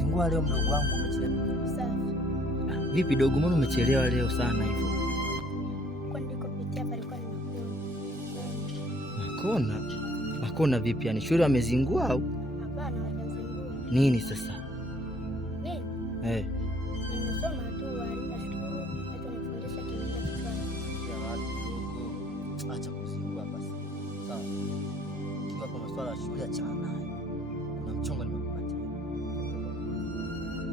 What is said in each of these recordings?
umezingua leo mdogo wangu, umechelewa. Safi. Vipi dogo, mbona umechelewa leo sana hivyo? Kwa niko pitia palikuwa Makona? Makona vipi? Yaani shule wamezingua au? Hapana, hawajazingua. Nini sasa? Nini? Nimesoma tu walimu nashukuru hata nifundisha kiingereza kichwani. Ya wapi dogo? Acha kuzingua basi. Sawa. Kiwa kwa masuala ya shule achana nayo. Kuna mchongo nimekupatia.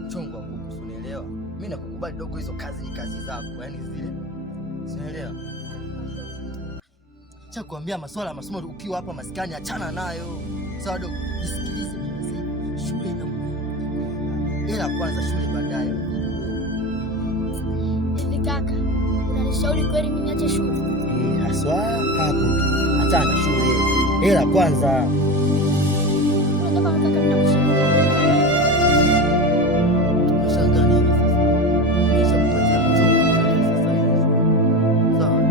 Mchongo wa kuku, unaelewa? Mimi nakukubali dogo, hizo kazi ni kazi zako. Yaani zile. Unaelewa? Acha kuambia masuala ya masomo ukiwa hapa maskani, achana nayo. Sawa dogo? Nisikilize mimi sasa. Shule ina ila kwanza shule baadaye. Hivi kaka, unanishauri kweli mimi niache shule? Haswa hapo. Achana na shule. Ila kwanza. Unataka kaka ninakushauri. Unashangaa nini sasa? Nishakupatia mchongo sasa hivi. Sawa.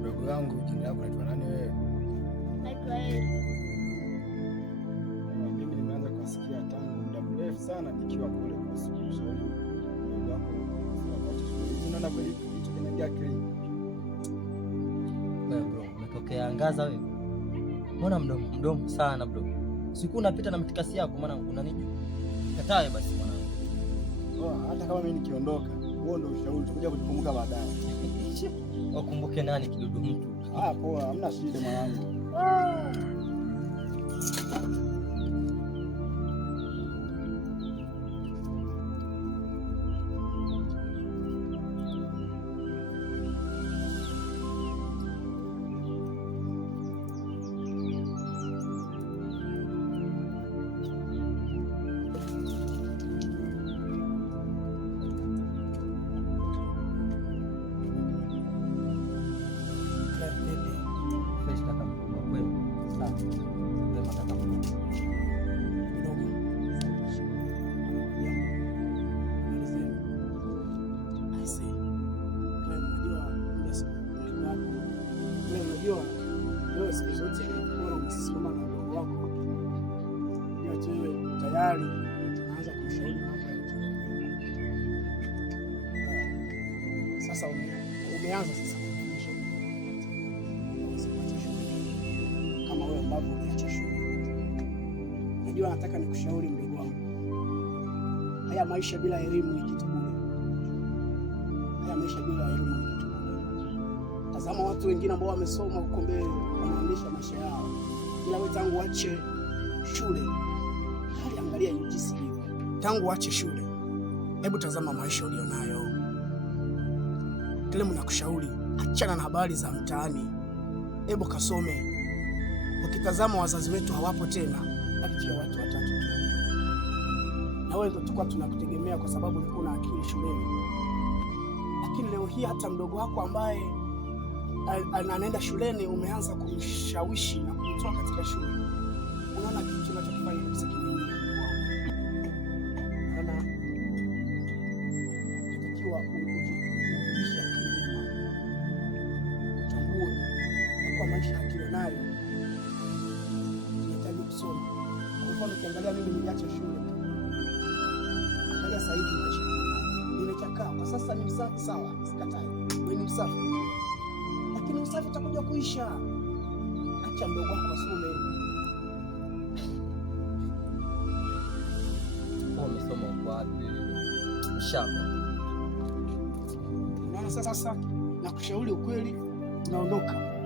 Mdogo wangu, jina lako naitwa nani wewe? Naitwa Eli. Mimi nimeanza kusikia tangu muda mrefu sana nikiwa kule kuhusu ushauri mdogo wako wakati shule. Unaona kweli kitu kinaingia akili. Wewe bro, umetokea angaza wewe. Mbona mdomo sana bro? Siku unapita na mtikasi yako maana unanijua. Katae basi mwanangu. Hata kama mimi nikiondoka, huo ndio ushauri tutakuja kujikumbuka baadaye. Wakumbuke nani kidudu mtu. Poa, hamna shida mwanangu. Siku zote unasimama na mdogo wako tayari naanza kumshauri mambo ya sasa. Umeanza sasa kufundisha kama wewe ambavyo uliacha shule. Najua nataka nikushauri mdogo wangu, haya maisha bila elimu ni kitu bure. Haya maisha bila elimu ni kitu bure. Tazama watu wengine ambao wamesoma huko mbele wanaendesha maisha yao, ila wewe tangu uache shule, hali angalia jinsi ilivyo. Tangu uache shule, hebu tazama maisha ulionayo. Kile mnakushauri, achana na habari za mtaani, hebu kasome. Ukitazama wazazi wetu hawapo tena, baki ya watu watatu tu, na wewe ndio tulikuwa tunakutegemea kwa sababu ulikuwa na akili shuleni. Lakini leo hii hata mdogo wako ambaye anaenda shuleni umeanza kumshawishi na kumtoa katika shule. Unaona kitu unachokifanya ni msikini. Unaona ikiwa kurudisha kilimo, tambue kwa maisha akili nayo inahitaji kusoma. Kwa mfano ukiangalia mimi niliacha shule, angalia sasa hivi maisha nimechakaa. Kwa sasa ni msafi, sawa, sikatai, wewe ni msafi, lakini usafi utakuja kuisha. Acha mdogo wako asome. Umesoma wapi? mshamba. Unaona sasa nakushauri ukweli, unaondoka.